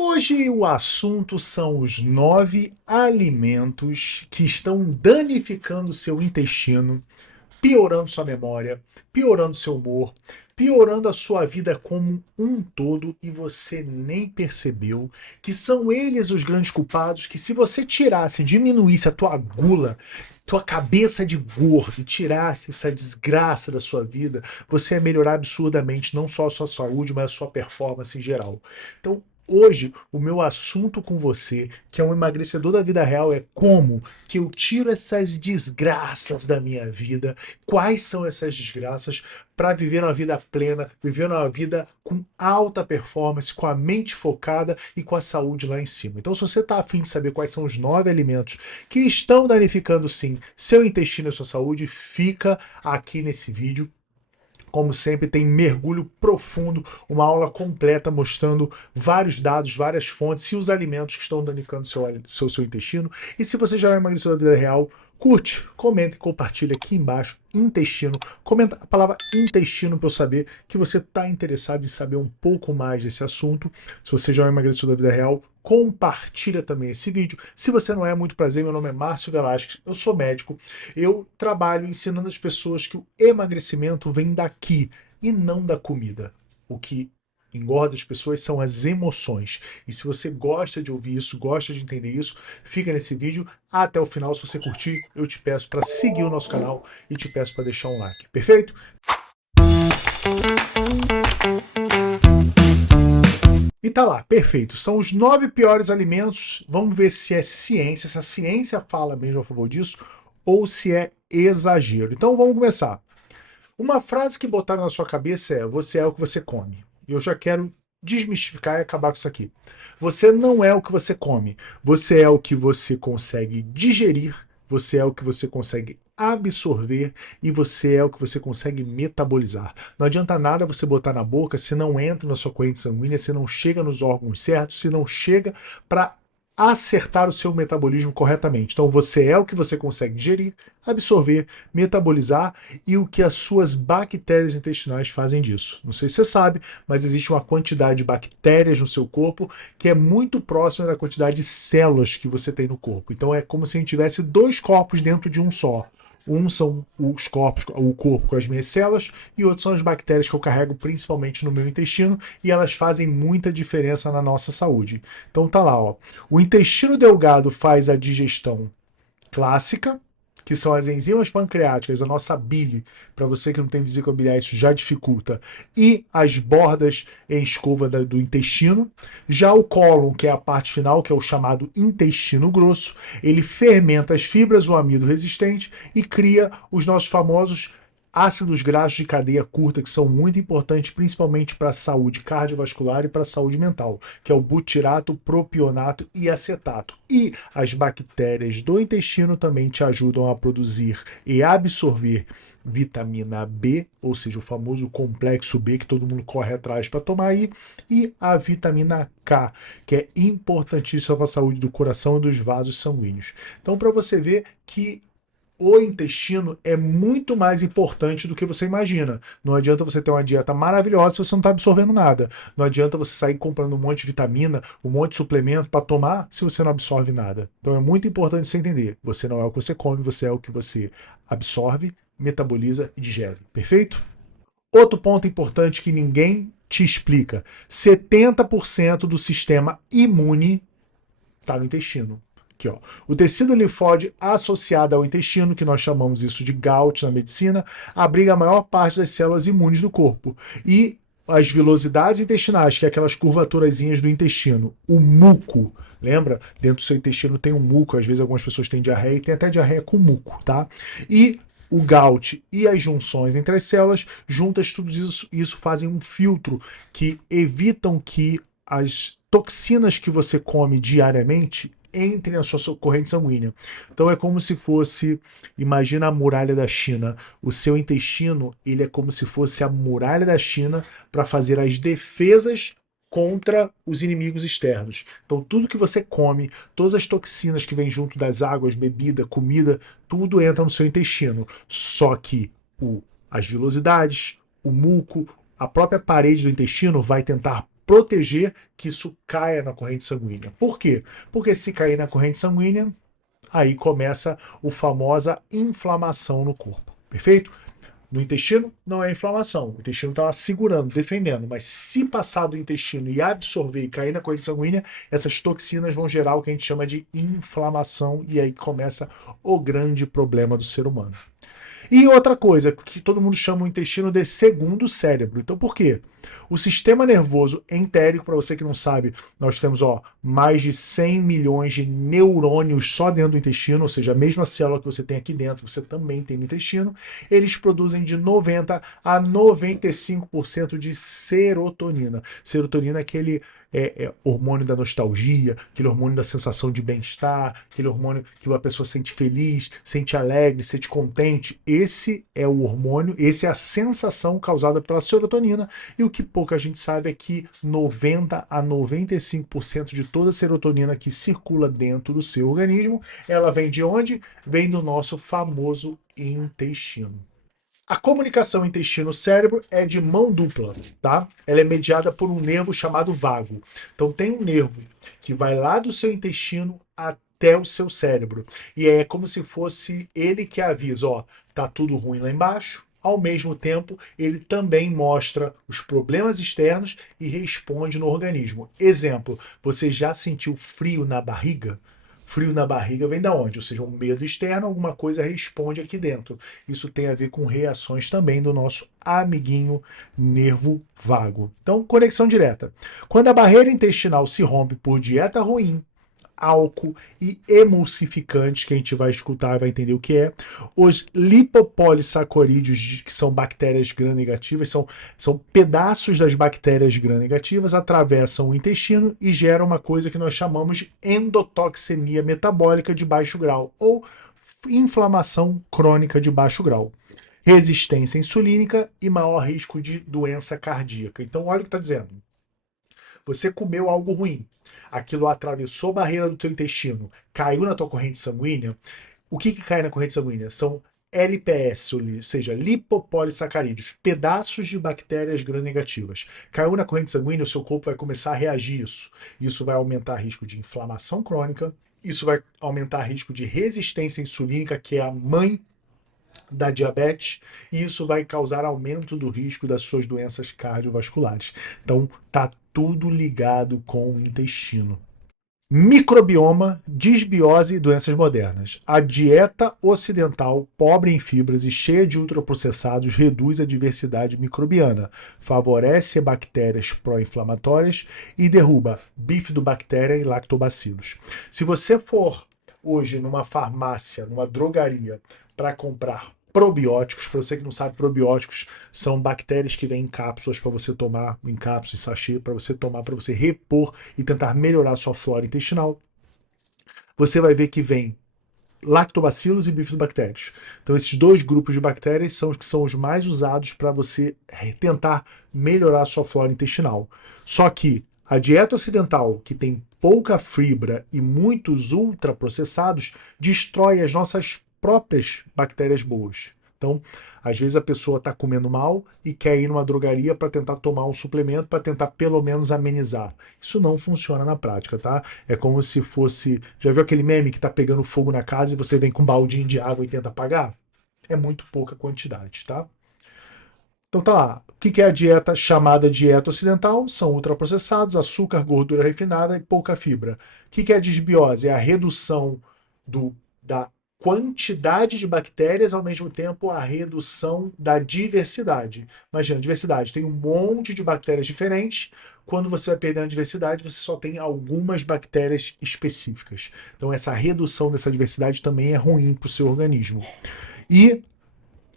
Hoje o assunto são os 9 alimentos que estão danificando seu intestino, piorando sua memória, piorando seu humor, piorando a sua vida como um todo e você nem percebeu que são eles os grandes culpados que se você tirasse, diminuísse a tua gula, tua cabeça de gordo e tirasse essa desgraça da sua vida, você ia melhorar absurdamente não só a sua saúde, mas a sua performance em geral. Então, hoje, o meu assunto com você, que é um emagrecedor da vida real, é como que eu tiro essas desgraças da minha vida. Quais são essas desgraças para viver uma vida plena, viver uma vida com alta performance, com a mente focada e com a saúde lá em cima. Então, se você está afim de saber quais são os 9 alimentos que estão danificando sim seu intestino e sua saúde, fica aqui nesse vídeo. Como sempre, tem mergulho profundo, uma aula completa mostrando vários dados, várias fontes e os alimentos que estão danificando seu intestino. E se você já é emagrecedor da vida real, curte, comenta e compartilha aqui embaixo, intestino. Comenta a palavra intestino para eu saber que você está interessado em saber um pouco mais desse assunto. Se você já é emagrecedor da vida real, compartilha também esse vídeo. Se você não é, muito prazer, meu nome é Márcio Velasquez, eu sou médico, eu trabalho ensinando as pessoas que o emagrecimento vem daqui e não da comida. O que engorda as pessoas são as emoções. E se você gosta de ouvir isso, gosta de entender isso, fica nesse vídeo até o final. Se você curtir, eu te peço para seguir o nosso canal e te peço para deixar um like. Perfeito? E tá lá, perfeito. São os 9 piores alimentos. Vamos ver se é ciência, se a ciência fala mesmo a favor disso, ou se é exagero. Então vamos começar. Uma frase que botaram na sua cabeça é: você é o que você come. E eu já quero desmistificar e acabar com isso aqui. Você não é o que você come. Você é o que você consegue digerir, você é o que você consegue absorver e você é o que você consegue metabolizar. Não adianta nada você botar na boca se não entra na sua corrente sanguínea, se não chega nos órgãos certos, se não chega para acertar o seu metabolismo corretamente. Então você é o que você consegue digerir, absorver, metabolizar e o que as suas bactérias intestinais fazem disso. Não sei se você sabe, mas existe uma quantidade de bactérias no seu corpo que é muito próxima da quantidade de células que você tem no corpo. Então é como se a gente tivesse 2 corpos dentro de um só. Um são os corpos, o corpo com as minhas células, e outros são as bactérias que eu carrego principalmente no meu intestino, e elas fazem muita diferença na nossa saúde. Então tá lá, ó. O intestino delgado faz a digestão clássica, que são as enzimas pancreáticas, a nossa bile, para você que não tem vesícula biliar, isso já dificulta, e as bordas em escova do intestino. Já o cólon, que é a parte final, que é o chamado intestino grosso, ele fermenta as fibras, o amido resistente, e cria os nossos famosos ácidos graxos de cadeia curta, que são muito importantes, principalmente para a saúde cardiovascular e para a saúde mental, que é o butirato, propionato e acetato. E as bactérias do intestino também te ajudam a produzir e absorver vitamina B, ou seja, o famoso complexo B que todo mundo corre atrás para tomar aí, e a vitamina K, que é importantíssima para a saúde do coração e dos vasos sanguíneos. Então, para você ver que o intestino é muito mais importante do que você imagina. Não adianta você ter uma dieta maravilhosa se você não está absorvendo nada. Não adianta você sair comprando um monte de vitamina, um monte de suplemento para tomar se você não absorve nada. Então é muito importante você entender. Você não é o que você come, você é o que você absorve, metaboliza e digere. Perfeito? Outro ponto importante que ninguém te explica: 70% do sistema imune está no intestino. Aqui, ó. O tecido linfóide associado ao intestino, que nós chamamos isso de GAUT na medicina, abriga a maior parte das células imunes do corpo. E as vilosidades intestinais, que é aquelas curvaturazinhas do intestino, o muco, lembra? Dentro do seu intestino tem um muco, às vezes algumas pessoas têm diarreia e tem até diarreia com muco, tá? E o GAUT e as junções entre as células, juntas, tudo isso fazem um filtro que evitam que as toxinas que você come diariamente entrem na sua corrente sanguínea. Então é como se fosse, imagina a muralha da China. O seu intestino, ele é como se fosse a muralha da China para fazer as defesas contra os inimigos externos. Então tudo que você come, todas as toxinas que vêm junto das águas, bebida, comida, tudo entra no seu intestino. Só que as vilosidades, o muco, a própria parede do intestino vai tentar proteger que isso caia na corrente sanguínea. Por quê? Porque se cair na corrente sanguínea, aí começa a famosa inflamação no corpo. Perfeito? No intestino não é inflamação, o intestino está segurando, defendendo, mas se passar do intestino e absorver e cair na corrente sanguínea, essas toxinas vão gerar o que a gente chama de inflamação e aí começa o grande problema do ser humano. E outra coisa, que todo mundo chama o intestino de segundo cérebro. Então por quê? O sistema nervoso entérico, para você que não sabe, nós temos mais de 100 milhões de neurônios só dentro do intestino, ou seja, a mesma célula que você tem aqui dentro, você também tem no intestino. Eles produzem de 90 a 95% de serotonina. Serotonina é aquele hormônio da nostalgia, aquele hormônio da sensação de bem-estar, aquele hormônio que a pessoa sente feliz, sente alegre, sente contente. Esse é o hormônio, essa é a sensação causada pela serotonina. E o que pouca gente sabe é que 90 a 95% de toda a serotonina que circula dentro do seu organismo, ela vem de onde? Vem do nosso famoso intestino. A comunicação intestino-cérebro é de mão dupla, tá? Ela é mediada por um nervo chamado vago. Então tem um nervo que vai lá do seu intestino até o seu cérebro. E é como se fosse ele que avisa, tá tudo ruim lá embaixo. Ao mesmo tempo, ele também mostra os problemas externos e responde no organismo. Exemplo, você já sentiu frio na barriga? Frio na barriga vem da onde? Ou seja, um medo externo, alguma coisa responde aqui dentro. Isso tem a ver com reações também do nosso amiguinho nervo vago. Então, conexão direta. Quando a barreira intestinal se rompe por dieta ruim, álcool e emulsificantes, que a gente vai escutar e vai entender o que é. Os lipopolissacarídeos, que são bactérias gram-negativas, são pedaços das bactérias gram-negativas, atravessam o intestino e geram uma coisa que nós chamamos de endotoxemia metabólica de baixo grau, ou inflamação crônica de baixo grau. Resistência insulínica e maior risco de doença cardíaca. Então, olha o que está dizendo. Você comeu algo ruim, aquilo atravessou a barreira do teu intestino, caiu na tua corrente sanguínea. O que cai na corrente sanguínea? São LPS, ou seja, lipopolissacarídeos, pedaços de bactérias gram-negativas. Caiu na corrente sanguínea, o seu corpo vai começar a reagir a isso. Isso vai aumentar o risco de inflamação crônica, isso vai aumentar o risco de resistência insulínica, que é a mãe da diabetes, e isso vai causar aumento do risco das suas doenças cardiovasculares. Então, tá tudo ligado com o intestino. Microbioma, disbiose e doenças modernas. A dieta ocidental, pobre em fibras e cheia de ultraprocessados, reduz a diversidade microbiana, favorece bactérias pró-inflamatórias e derruba bifidobactéria e lactobacilos. Se você for hoje numa farmácia, numa drogaria, para comprar probióticos, para você que não sabe, probióticos são bactérias que vêm em cápsulas para você tomar, em cápsulas, em sachê, para você tomar, para você repor e tentar melhorar a sua flora intestinal. Você vai ver que vem lactobacilos e bifidobactérias. Então esses dois grupos de bactérias são os que são os mais usados para você tentar melhorar a sua flora intestinal. Só que a dieta ocidental, que tem pouca fibra e muitos ultraprocessados, destrói as nossas próprias bactérias boas. Então, às vezes a pessoa está comendo mal e quer ir numa drogaria para tentar tomar um suplemento para tentar pelo menos amenizar. Isso não funciona na prática, tá? É como se fosse... Já viu aquele meme que está pegando fogo na casa e você vem com um baldinho de água e tenta apagar? É muito pouca quantidade, tá? Então tá lá. O que é a dieta chamada dieta ocidental? São ultraprocessados, açúcar, gordura refinada e pouca fibra. O que é a disbiose? É a redução da quantidade de bactérias, ao mesmo tempo a redução da diversidade. Imagina, diversidade, tem um monte de bactérias diferentes. Quando você vai perdendo a diversidade, você só tem algumas bactérias específicas. Então essa redução dessa diversidade também é ruim para o seu organismo. E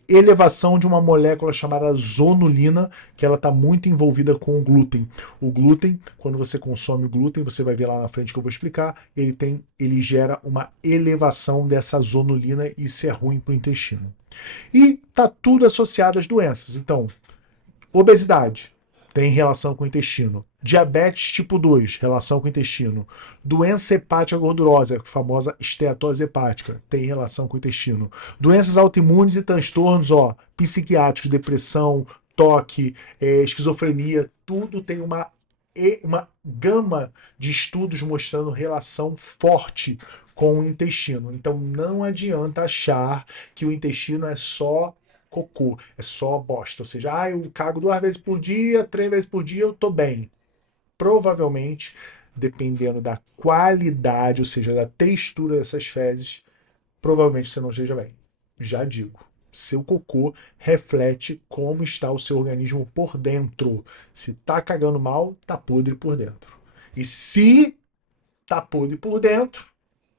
elevação de uma molécula chamada zonulina, que ela está muito envolvida com o glúten. O glúten, quando você consome o glúten, você vai ver lá na frente que eu vou explicar, ele gera uma elevação dessa zonulina e isso é ruim para o intestino. E está tudo associado às doenças. Então, obesidade tem relação com o intestino. Diabetes tipo 2, relação com o intestino. Doença hepática gordurosa, a famosa esteatose hepática, tem relação com o intestino. Doenças autoimunes e transtornos, psiquiátricos, depressão, toque, esquizofrenia, tudo tem uma uma gama de estudos mostrando relação forte com o intestino. Então não adianta achar que o intestino é só cocô, é só bosta. Ou seja, eu cago 2 vezes por dia, 3 vezes por dia, eu tô bem. Provavelmente, dependendo da qualidade, ou seja, da textura dessas fezes, provavelmente você não esteja bem. Já digo, seu cocô reflete como está o seu organismo por dentro. Se tá cagando mal, tá podre por dentro. E se tá podre por dentro,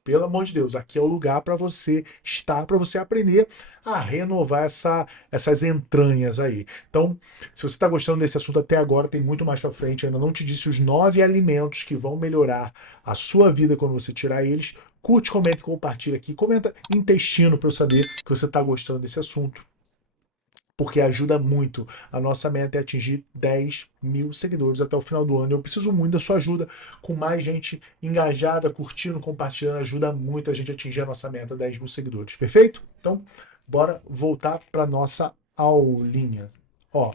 pelo amor de Deus, aqui é o lugar para você estar, para você aprender a renovar essas entranhas aí. Então, se você está gostando desse assunto até agora, tem muito mais para frente. Eu ainda não te disse os 9 alimentos que vão melhorar a sua vida quando você tirar eles. Curte, comenta e compartilha aqui. Comenta intestino para eu saber que você está gostando desse assunto, porque ajuda muito. A nossa meta é atingir 10 mil seguidores até o final do ano. Eu preciso muito da sua ajuda, com mais gente engajada, curtindo, compartilhando. Ajuda muito a gente a atingir a nossa meta, 10 mil seguidores. Perfeito? Então, bora voltar para nossa aulinha. Ó,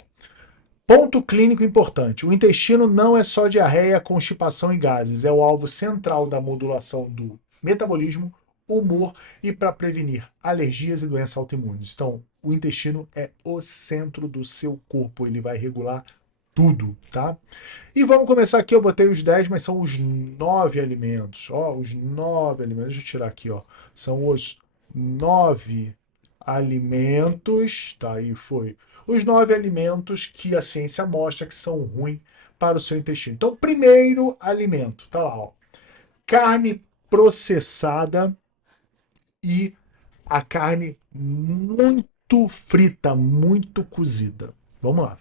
ponto clínico importante. O intestino não é só diarreia, constipação e gases. É o alvo central da modulação do metabolismo, humor e para prevenir alergias e doenças autoimunes. Então, o intestino é o centro do seu corpo. Ele vai regular tudo, tá? E vamos começar aqui. Eu botei os 10, mas são os 9 alimentos. Ó, os 9 alimentos. Deixa eu tirar aqui, ó. São os 9 alimentos. Tá, aí foi os 9 alimentos que a ciência mostra que são ruins para o seu intestino. Então, primeiro alimento, tá lá, ó, carne processada e a carne muito frita, muito cozida. Vamos lá.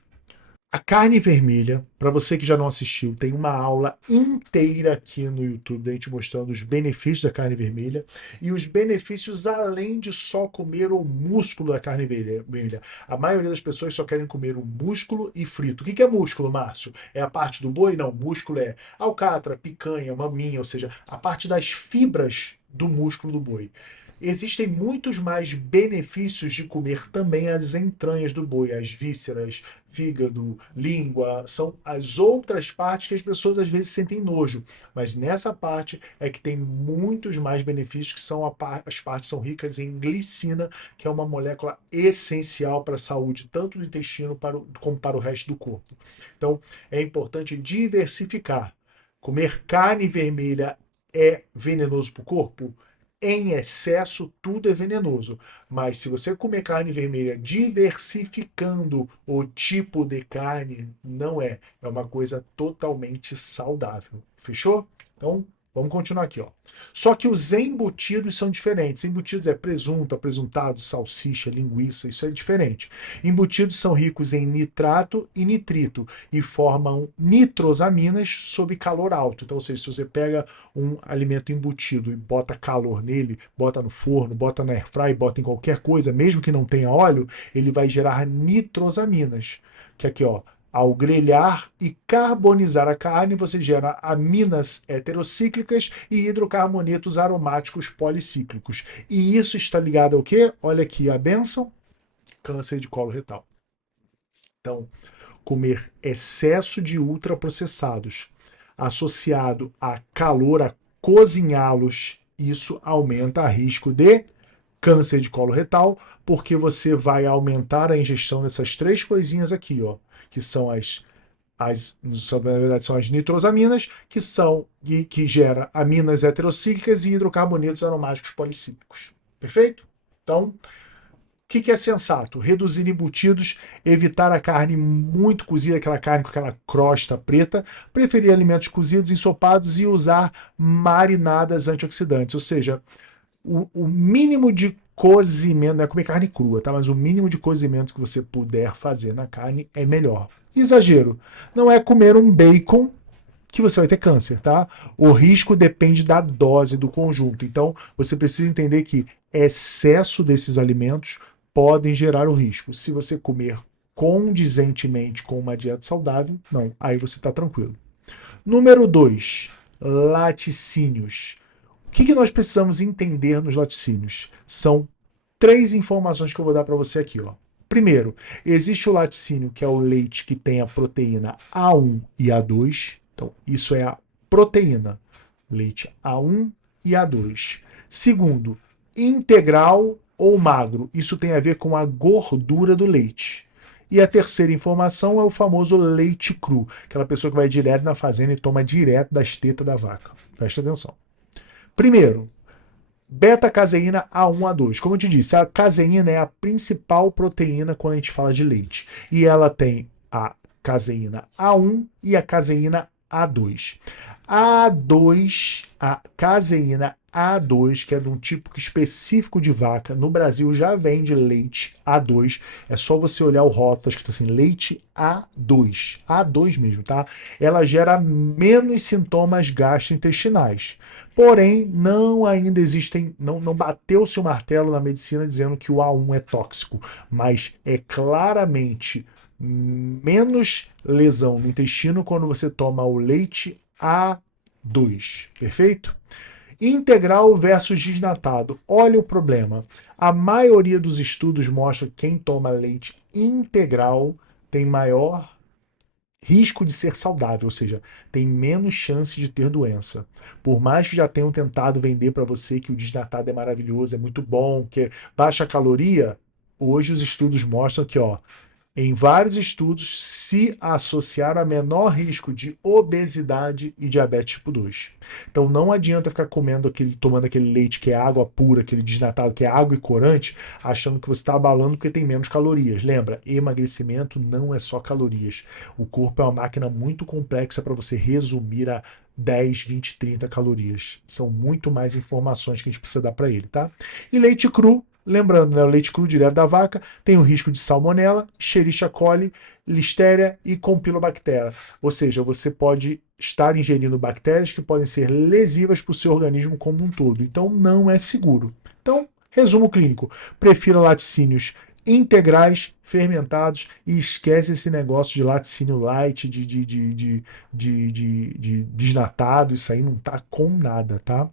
A carne vermelha, para você que já não assistiu, tem uma aula inteira aqui no YouTube da gente mostrando os benefícios da carne vermelha e os benefícios além de só comer o músculo da carne vermelha. A maioria das pessoas só querem comer o músculo e frito. O que é músculo, Márcio? É a parte do boi? Não, músculo é alcatra, picanha, maminha, ou seja, a parte das fibras do músculo do boi. Existem muitos mais benefícios de comer também as entranhas do boi, as vísceras, fígado, língua, são as outras partes que as pessoas às vezes sentem nojo, mas nessa parte é que tem muitos mais benefícios, que são as partes são ricas em glicina, que é uma molécula essencial para a saúde, tanto do intestino como para o resto do corpo. Então, é importante diversificar. Comer carne vermelha é venenoso para o corpo? Em excesso, tudo é venenoso. Mas se você comer carne vermelha diversificando o tipo de carne, não é. É uma coisa totalmente saudável. Fechou? Então, vamos continuar aqui, ó. Só que os embutidos são diferentes. Embutidos é presunto, apresuntado, salsicha, linguiça, isso é diferente. Embutidos são ricos em nitrato e nitrito e formam nitrosaminas sob calor alto. Então, ou seja, se você pega um alimento embutido e bota calor nele, bota no forno, bota na airfry, bota em qualquer coisa, mesmo que não tenha óleo, ele vai gerar nitrosaminas. Que aqui, ó, ao grelhar e carbonizar a carne, você gera aminas heterocíclicas e hidrocarbonetos aromáticos policíclicos. E isso está ligado ao quê? Olha aqui a benção, câncer de colo retal. Então, comer excesso de ultraprocessados associado a calor, a cozinhá-los, isso aumenta o risco de câncer de colo retal, porque você vai aumentar a ingestão dessas 3 coisinhas aqui, ó, que são na verdade, são as nitrosaminas, que gera aminas heterocíclicas e hidrocarbonetos aromáticos policíclicos. Perfeito? Então, que é sensato? Reduzir embutidos, evitar a carne muito cozida, aquela carne com aquela crosta preta, preferir alimentos cozidos, ensopados e usar marinadas antioxidantes, ou seja, o mínimo de cozimento, não é comer carne crua, tá? Mas o mínimo de cozimento que você puder fazer na carne é melhor. Exagero. Não é comer um bacon que você vai ter câncer, tá? O risco depende da dose do conjunto. Então, você precisa entender que excesso desses alimentos podem gerar o risco. Se você comer condizentemente com uma dieta saudável, não, aí você está tranquilo. Número 2, laticínios. O que nós precisamos entender nos laticínios? São 3 informações que eu vou dar para você aqui, ó. Primeiro, existe o laticínio, que é o leite que tem a proteína A1 e A2. Então, isso é a proteína. Leite A1 e A2. Segundo, integral ou magro. Isso tem a ver com a gordura do leite. E a terceira informação é o famoso leite cru, aquela pessoa que vai direto na fazenda e toma direto das tetas da vaca. Presta atenção. Primeiro, beta-caseína A1, A2. Como eu te disse, a caseína é a principal proteína quando a gente fala de leite. E ela tem a caseína A1 e a caseína A2. A2, a caseína A2, que é de um tipo específico de vaca, no Brasil já vende leite A2. É só você olhar o rótulo, escrito assim, leite A2. A2 mesmo, tá? Ela gera menos sintomas gastrointestinais. Porém, não ainda existem, não bateu-se o martelo na medicina dizendo que o A1 é tóxico, mas é claramente menos lesão no intestino quando você toma o leite A2, perfeito? Integral versus desnatado. Olha o problema. A maioria dos estudos mostra que quem toma leite integral tem maior risco de ser saudável, ou seja, tem menos chance de ter doença. Por mais que já tenham tentado vender para você que o desnatado é maravilhoso, é muito bom, que é baixa caloria, hoje os estudos mostram que, ó, em vários estudos se associaram a menor risco de obesidade e diabetes tipo 2. Então não adianta ficar tomando aquele leite que é água pura, aquele desnatado que é água e corante, achando que você está abalando porque tem menos calorias. Lembra, emagrecimento não é só calorias. O corpo é uma máquina muito complexa para você resumir a 10, 20, 30 calorias. São muito mais informações que a gente precisa dar para ele, tá? E leite cru, lembrando, né, o leite cru direto da vaca tem o risco de salmonela, Escherichia coli, listéria e compilobactéria. Ou seja, você pode estar ingerindo bactérias que podem ser lesivas para o seu organismo como um todo. Então, não é seguro. Então, resumo clínico: prefira laticínios integrais, fermentados, e esquece esse negócio de laticínio light, de desnatado. Isso aí não tá com nada, tá?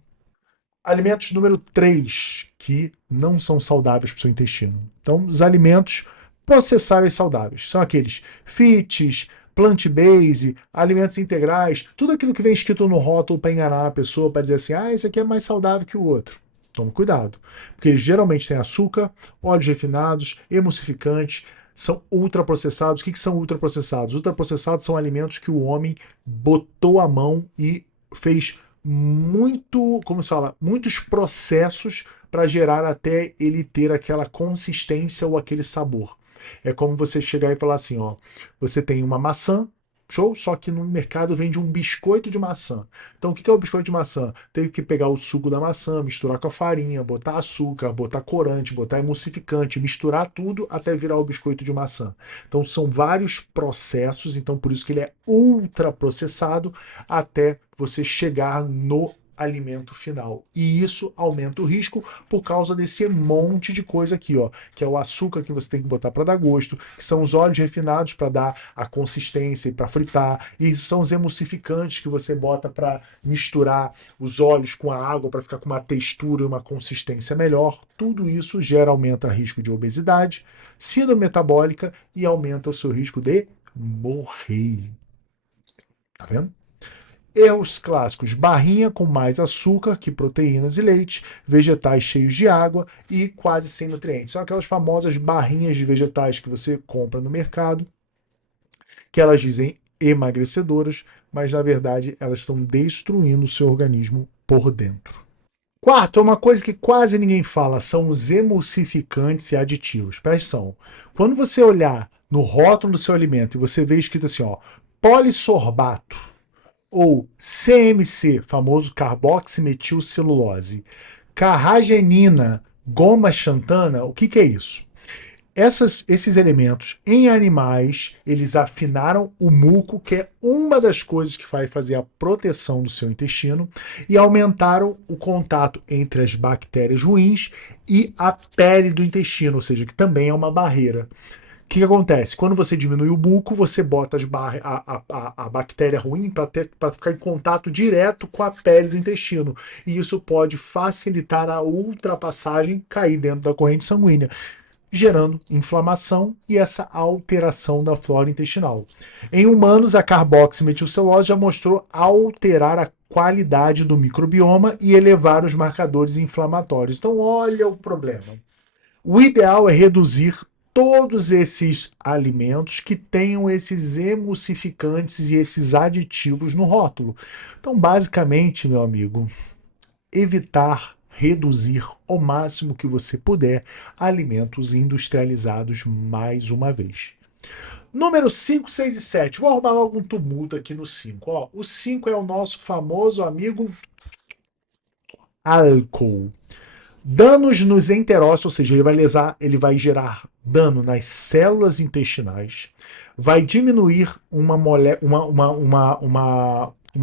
Alimentos número 3 que não são saudáveis para o seu intestino. Então, os alimentos processáveis saudáveis são aqueles fits, plant-based, alimentos integrais, tudo aquilo que vem escrito no rótulo para enganar a pessoa, para dizer assim, ah, esse aqui é mais saudável que o outro. Tome cuidado, porque eles geralmente têm açúcar, óleos refinados, emulsificantes, são ultraprocessados. O que são ultraprocessados? Ultraprocessados são alimentos que o homem botou a mão e fez muito, como se fala, muitos processos para gerar até ele ter aquela consistência ou aquele sabor. É como você chegar e falar assim, ó, você tem uma maçã, show, só que no mercado vende um biscoito de maçã. Então o que é o biscoito de maçã? Tem que pegar o suco da maçã, misturar com a farinha, botar açúcar, botar corante, botar emulsificante, misturar tudo até virar o biscoito de maçã. Então são vários processos, então por isso que ele é ultra processado até você chegar no alimento final. E isso aumenta o risco por causa desse monte de coisa aqui, ó, que é o açúcar que você tem que botar para dar gosto, que são os óleos refinados para dar a consistência e para fritar, e são os emulsificantes que você bota para misturar os óleos com a água para ficar com uma textura e uma consistência melhor. Tudo isso aumenta o risco de obesidade, síndrome metabólica e aumenta o seu risco de morrer. Tá vendo? Erros clássicos: barrinha com mais açúcar que proteínas e leite, vegetais cheios de água e quase sem nutrientes. São aquelas famosas barrinhas de vegetais que você compra no mercado, que elas dizem emagrecedoras, mas na verdade elas estão destruindo o seu organismo por dentro. Quarto, é uma coisa que quase ninguém fala, são os emulsificantes e aditivos. Presta atenção. Quando você olhar no rótulo do seu alimento e você vê escrito assim, ó, polissorbato, ou CMC, famoso carboximetilcelulose, carragenina, goma xantana, o que é isso? Esses elementos em animais, eles afinaram o muco, que é uma das coisas que vai fazer a proteção do seu intestino, e aumentaram o contato entre as bactérias ruins e a pele do intestino, ou seja, que também é uma barreira. O que acontece? Quando você diminui o buco, você bota a bactéria ruim para ficar em contato direto com a pele do intestino. E isso pode facilitar a ultrapassagem, cair dentro da corrente sanguínea. gerando inflamação e essa alteração da flora intestinal. Em humanos, a carboximetilcelulose já mostrou alterar a qualidade do microbioma e elevar os marcadores inflamatórios. Então, olha o problema. O ideal é reduzir todos esses alimentos que tenham esses emulsificantes e esses aditivos no rótulo. Então, basicamente, meu amigo, evitar, reduzir ao máximo que você puder alimentos industrializados mais uma vez. Número 5, 6 e 7. Vou arrumar logo um tumulto aqui no 5. Ó, o 5 é o nosso famoso amigo álcool. Danos nos enterócitos, ou seja, ele vai gerar dano nas células intestinais, vai diminuir uma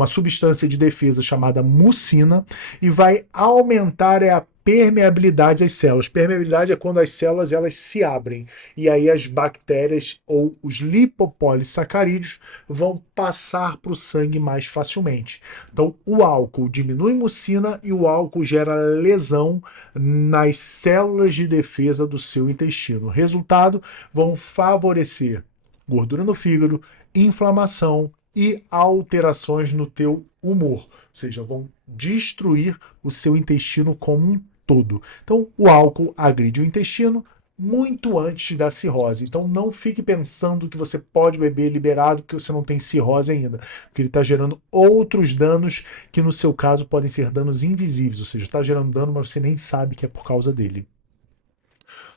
substância de defesa chamada mucina e vai aumentar a permeabilidade das células. Permeabilidade é quando as células elas se abrem e aí as bactérias ou os lipopolissacarídeos vão passar para o sangue mais facilmente. Então, o álcool diminui mucina e o álcool gera lesão nas células de defesa do seu intestino. Resultado, vão favorecer gordura no fígado, inflamação e alterações no teu humor, ou seja, vão destruir o seu intestino como um todo. Então, o álcool agride o intestino muito antes da cirrose. Então, não fique pensando que você pode beber liberado porque você não tem cirrose ainda, porque ele está gerando outros danos que, no seu caso, podem ser danos invisíveis, ou seja, está gerando dano, mas você nem sabe que é por causa dele.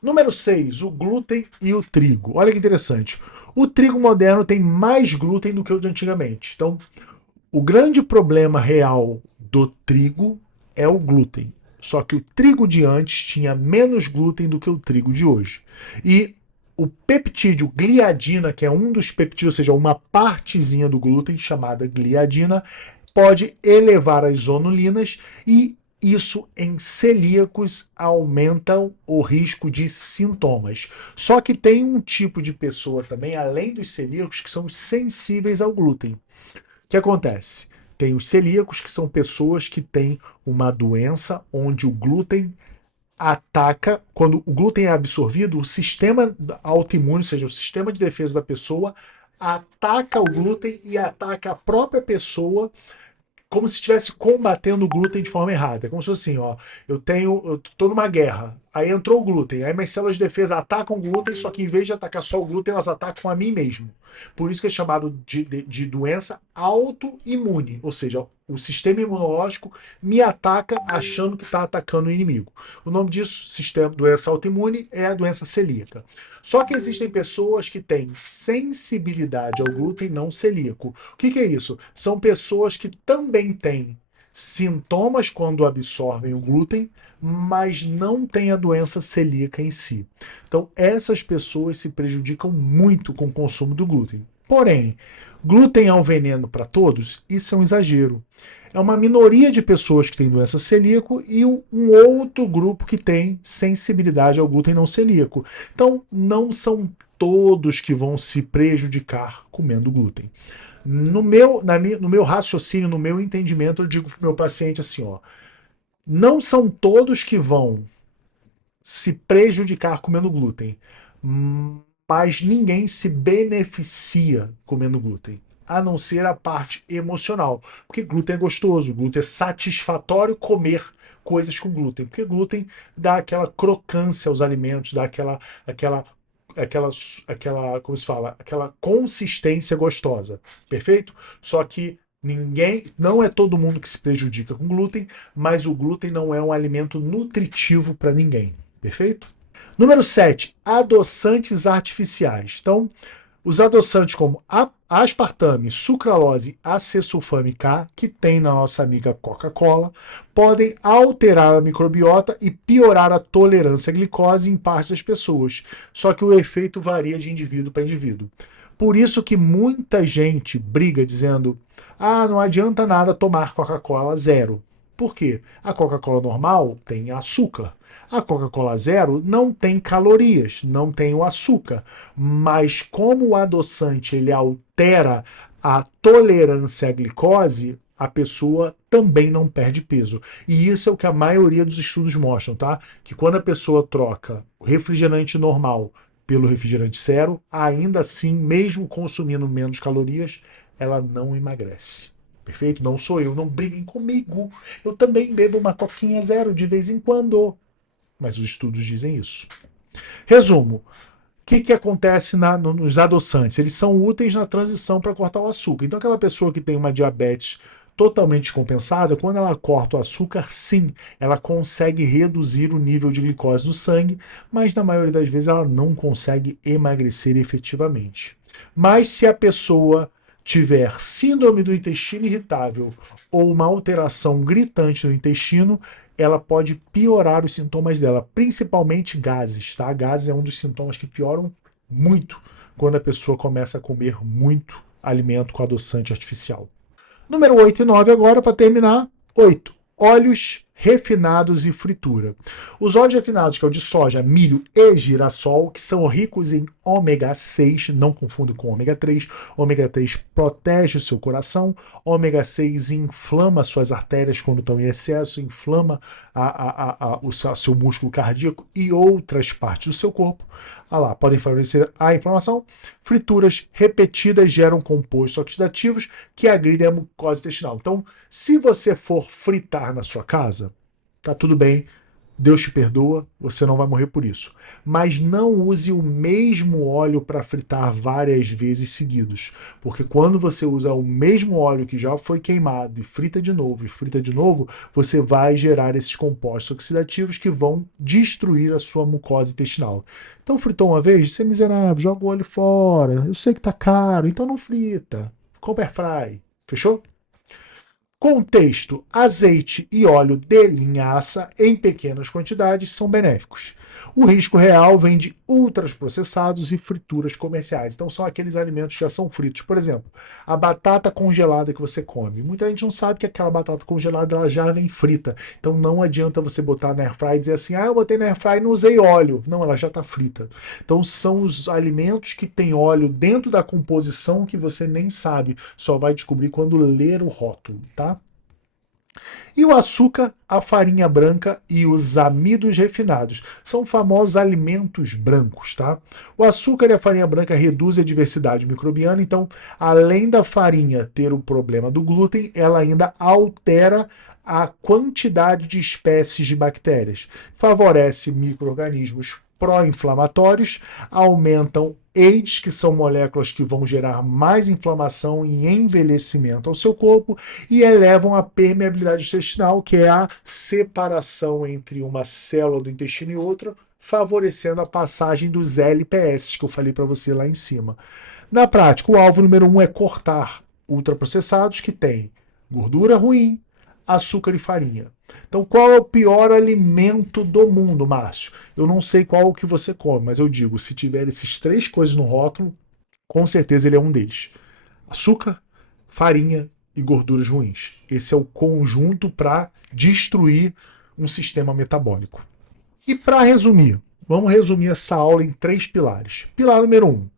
Número 6, o glúten e o trigo. Olha que interessante. O trigo moderno tem mais glúten do que o de antigamente. Então, o grande problema real do trigo é o glúten. Só que o trigo de antes tinha menos glúten do que o trigo de hoje. E o peptídeo gliadina, que é um dos peptídeos, ou seja, uma partezinha do glúten chamada gliadina, pode elevar as zonulinas e isso em celíacos aumenta o risco de sintomas. Só que tem um tipo de pessoa também, além dos celíacos, que são sensíveis ao glúten. O que acontece? Tem os celíacos, que são pessoas que têm uma doença onde o glúten ataca, quando o glúten é absorvido, o sistema autoimune, ou seja, o sistema de defesa da pessoa, ataca o glúten e ataca a própria pessoa como se estivesse combatendo o glúten de forma errada. É como se fosse assim, ó, eu tô numa guerra, aí entrou o glúten, aí minhas células de defesa atacam o glúten, só que em vez de atacar só o glúten, elas atacam a mim mesmo. Por isso que é chamado de doença autoimune, ou seja, o sistema imunológico me ataca achando que está atacando o inimigo. O nome disso, sistema doença autoimune, é a doença celíaca. Só que existem pessoas que têm sensibilidade ao glúten não celíaco. O que é isso? São pessoas que também têm sintomas quando absorvem o glúten, mas não têm a doença celíaca em si. Então, essas pessoas se prejudicam muito com o consumo do glúten. Porém, glúten é um veneno para todos? Isso é um exagero. É uma minoria de pessoas que têm doença celíaco e um outro grupo que tem sensibilidade ao glúten não celíaco. Então, não são todos que vão se prejudicar comendo glúten. No meu raciocínio, no meu entendimento, eu digo para o meu paciente assim, ó, não são todos que vão se prejudicar comendo glúten, mas ninguém se beneficia comendo glúten, a não ser a parte emocional. Porque glúten é gostoso, glúten é satisfatório comer coisas com glúten, porque glúten dá aquela crocância aos alimentos, dá como se fala, aquela consistência gostosa, perfeito? Só que não é todo mundo que se prejudica com glúten, mas o glúten não é um alimento nutritivo para ninguém, perfeito? Número 7, adoçantes artificiais. Então, os adoçantes como aspartame, sucralose, acesulfame K, que tem na nossa amiga Coca-Cola, podem alterar a microbiota e piorar a tolerância à glicose em parte das pessoas. Só que o efeito varia de indivíduo para indivíduo. Por isso que muita gente briga dizendo: ah, não adianta nada tomar Coca-Cola zero. Por quê? A Coca-Cola normal tem açúcar. A Coca-Cola zero não tem calorias, não tem o açúcar. Mas como o adoçante ele altera a tolerância à glicose, a pessoa também não perde peso. E isso é o que a maioria dos estudos mostram, tá? Que quando a pessoa troca o refrigerante normal pelo refrigerante zero, ainda assim, mesmo consumindo menos calorias, ela não emagrece. Perfeito? Não sou eu, não briguem comigo. Eu também bebo uma coquinha zero de vez em quando. Mas os estudos dizem isso. Resumo: que acontece nos adoçantes? Eles são úteis na transição para cortar o açúcar. Então, aquela pessoa que tem uma diabetes totalmente compensada, quando ela corta o açúcar, sim, ela consegue reduzir o nível de glicose no sangue, mas na maioria das vezes ela não consegue emagrecer efetivamente. Mas se a pessoa tiver síndrome do intestino irritável ou uma alteração gritante no intestino, ela pode piorar os sintomas dela, principalmente gases, tá? Gases é um dos sintomas que pioram muito quando a pessoa começa a comer muito alimento com adoçante artificial. Número 8 e 9 agora, para terminar. 8. Óleos refinados e fritura. Os óleos refinados, que é o de soja, milho e girassol, que são ricos em ômega 6, não confunda com ômega 3. Ômega 3 protege o seu coração, ômega 6 inflama suas artérias quando estão em excesso, inflama o seu músculo cardíaco e outras partes do seu corpo. Ah lá, podem favorecer a inflamação. Frituras repetidas geram compostos oxidativos que agridem a mucosa intestinal. Então, se você for fritar na sua casa, tá tudo bem, Deus te perdoa, você não vai morrer por isso. Mas não use o mesmo óleo para fritar várias vezes seguidos, porque quando você usa o mesmo óleo que já foi queimado e frita de novo, você vai gerar esses compostos oxidativos que vão destruir a sua mucosa intestinal. Então fritou uma vez, você é miserável, joga o óleo fora. Eu sei que tá caro, então não frita. Compra airfry. Fechou? Contexto: azeite e óleo de linhaça em pequenas quantidades são benéficos. O risco real vem de ultraprocessados e frituras comerciais. Então são aqueles alimentos que já são fritos. Por exemplo, a batata congelada que você come. Muita gente não sabe que aquela batata congelada ela já vem frita. Então não adianta você botar na airfry e dizer assim: "Ah, eu botei na airfry e não usei óleo". Não, ela já está frita. Então são os alimentos que têm óleo dentro da composição que você nem sabe, só vai descobrir quando ler o rótulo, tá? E o açúcar, a farinha branca e os amidos refinados são famosos alimentos brancos, tá? O açúcar e a farinha branca reduzem a diversidade microbiana, então, além da farinha ter o problema do glúten, ela ainda altera a quantidade de espécies de bactérias. Favorece micro-organismos pró-inflamatórios, aumentam AIDS, que são moléculas que vão gerar mais inflamação e envelhecimento ao seu corpo, e elevam a permeabilidade intestinal, que é a separação entre uma célula do intestino e outra, favorecendo a passagem dos LPS, que eu falei para você lá em cima. Na prática, o alvo número 1 é cortar ultraprocessados que têm gordura ruim, açúcar e farinha. Então, qual é o pior alimento do mundo, Márcio? Eu não sei qual o que você come, mas eu digo, se tiver esses três coisas no rótulo, com certeza ele é um deles. Açúcar, farinha e gorduras ruins. Esse é o conjunto para destruir um sistema metabólico. E para resumir, vamos resumir essa aula em três pilares. Pilar número 1.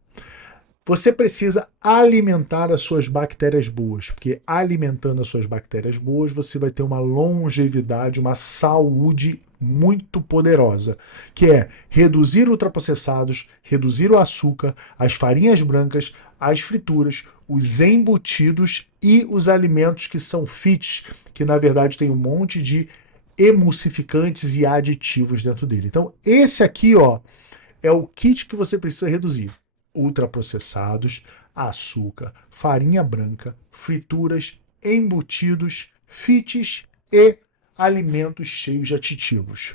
Você precisa alimentar as suas bactérias boas, porque alimentando as suas bactérias boas, você vai ter uma longevidade, uma saúde muito poderosa, que é reduzir ultraprocessados, reduzir o açúcar, as farinhas brancas, as frituras, os embutidos e os alimentos que são fits, que na verdade tem um monte de emulsificantes e aditivos dentro dele. Então, esse aqui, ó, é o kit que você precisa reduzir: ultraprocessados, açúcar, farinha branca, frituras, embutidos, fites e alimentos cheios de aditivos.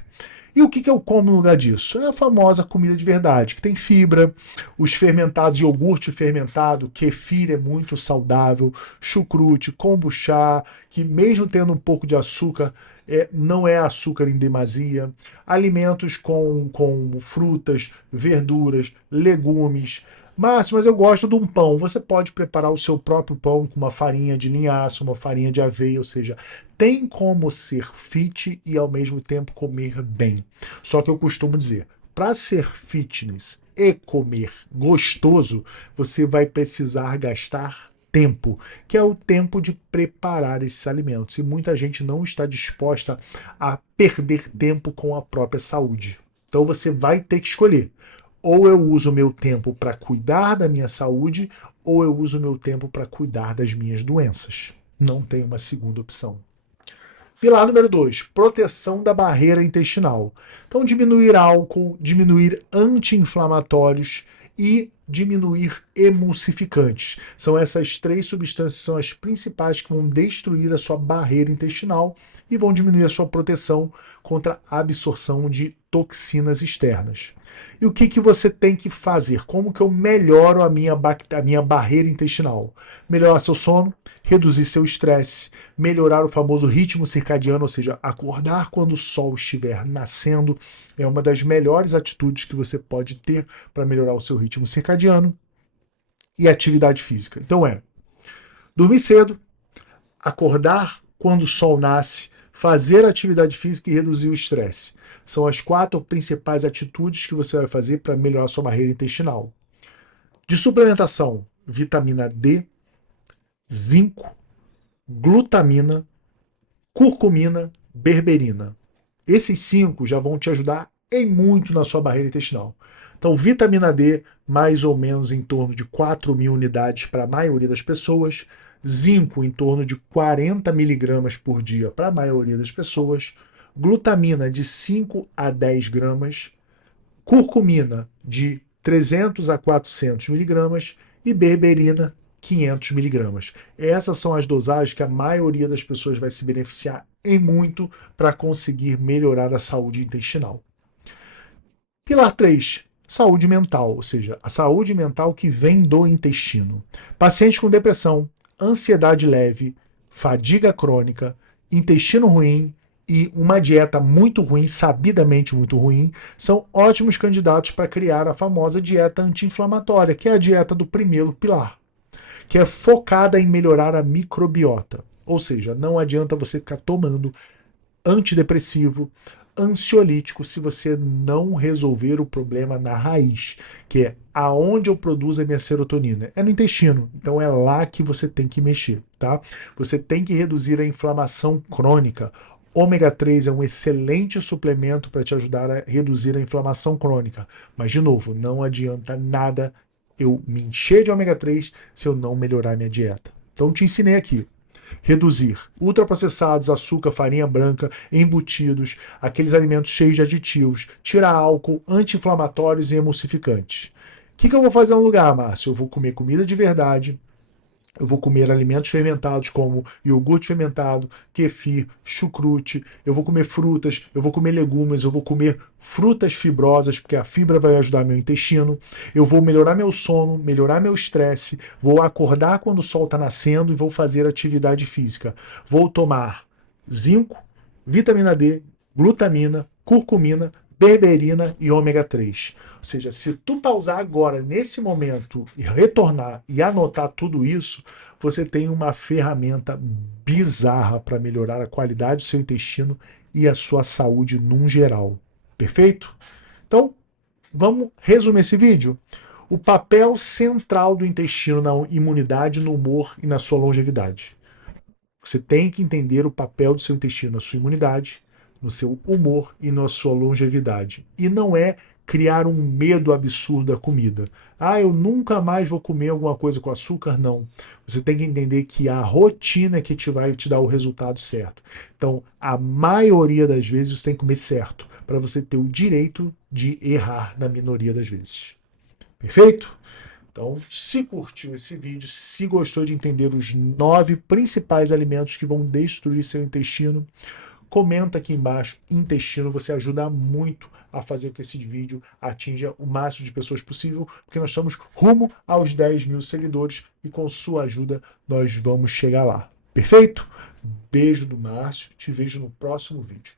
E o que eu como no lugar disso? É a famosa comida de verdade, que tem fibra, os fermentados, iogurte fermentado, kefir é muito saudável, chucrute, kombucha, que mesmo tendo um pouco de açúcar, não é açúcar em demasia, alimentos com frutas, verduras, legumes. Mas eu gosto de um pão. Você pode preparar o seu próprio pão com uma farinha de linhaça, uma farinha de aveia, ou seja, tem como ser fit e ao mesmo tempo comer bem. Só que eu costumo dizer, para ser fitness e comer gostoso, você vai precisar gastar tempo, que é o tempo de preparar esses alimentos. E muita gente não está disposta a perder tempo com a própria saúde. Então você vai ter que escolher. Ou eu uso o meu tempo para cuidar da minha saúde, ou eu uso o meu tempo para cuidar das minhas doenças. Não tem uma segunda opção. Pilar número 2, proteção da barreira intestinal. Então, diminuir álcool, diminuir anti-inflamatórios e diminuir emulsificantes. São essas três substâncias que são as principais que vão destruir a sua barreira intestinal e vão diminuir a sua proteção contra a absorção de toxinas externas. E o que você tem que fazer? Como que eu melhoro a minha barreira intestinal? Melhorar seu sono, reduzir seu estresse, melhorar o famoso ritmo circadiano, ou seja, acordar quando o sol estiver nascendo, é uma das melhores atitudes que você pode ter para melhorar o seu ritmo circadiano. E atividade física. Então dormir cedo, acordar quando o sol nasce, fazer atividade física e reduzir o estresse. São as 4 principais atitudes que você vai fazer para melhorar a sua barreira intestinal. De suplementação, vitamina D, zinco, glutamina, curcumina, berberina. Esses 5 já vão te ajudar em muito na sua barreira intestinal. Então, vitamina D, mais ou menos em torno de 4.000 unidades para a maioria das pessoas. Zinco, em torno de 40 miligramas por dia para a maioria das pessoas. Glutamina, de 5 a 10 gramas. Curcumina, de 300 a 400 miligramas. E berberina, 500 miligramas. Essas são as dosagens que a maioria das pessoas vai se beneficiar em muito para conseguir melhorar a saúde intestinal. Pilar 3, saúde mental, ou seja, a saúde mental que vem do intestino. Pacientes com depressão, ansiedade leve, fadiga crônica, intestino ruim e uma dieta muito ruim, sabidamente muito ruim, são ótimos candidatos para criar a famosa dieta anti-inflamatória, que é a dieta do primeiro pilar, que é focada em melhorar a microbiota. Ou seja, não adianta você ficar tomando antidepressivo, ansiolítico, se você não resolver o problema na raiz, que é aonde eu produzo a minha serotonina. É no intestino, então é lá que você tem que mexer, tá? Você tem que reduzir a inflamação crônica. Ômega 3 é um excelente suplemento para te ajudar a reduzir a inflamação crônica. Mas, de novo, não adianta nada eu me encher de ômega 3 se eu não melhorar minha dieta. Então, te ensinei aqui. Reduzir ultraprocessados, açúcar, farinha branca, embutidos, aqueles alimentos cheios de aditivos, tirar álcool, anti-inflamatórios e emulsificantes. O que eu vou fazer no lugar, Márcio? Eu vou comer comida de verdade, eu vou comer alimentos fermentados como iogurte fermentado, kefir, chucrute, eu vou comer frutas, eu vou comer legumes, eu vou comer frutas fibrosas, porque a fibra vai ajudar meu intestino, eu vou melhorar meu sono, melhorar meu estresse, vou acordar quando o sol está nascendo e vou fazer atividade física. Vou tomar zinco, vitamina D, glutamina, curcumina, berberina e ômega 3. Ou seja, se tu pausar agora, nesse momento, e retornar e anotar tudo isso, você tem uma ferramenta bizarra para melhorar a qualidade do seu intestino e a sua saúde num geral. Perfeito? Então, vamos resumir esse vídeo? O papel central do intestino na imunidade, no humor e na sua longevidade. Você tem que entender o papel do seu intestino na sua imunidade, no seu humor e na sua longevidade. E não é criar um medo absurdo à comida. Ah, eu nunca mais vou comer alguma coisa com açúcar? Não. Você tem que entender que a rotina é que vai te dar o resultado certo. Então, a maioria das vezes você tem que comer certo, para você ter o direito de errar na minoria das vezes. Perfeito? Então, se curtiu esse vídeo, se gostou de entender os 9 principais alimentos que vão destruir seu intestino, comenta aqui embaixo, intestino, você ajuda muito a fazer com que esse vídeo atinja o máximo de pessoas possível, porque nós estamos rumo aos 10.000 seguidores e com sua ajuda nós vamos chegar lá. Perfeito? Beijo do Márcio, te vejo no próximo vídeo.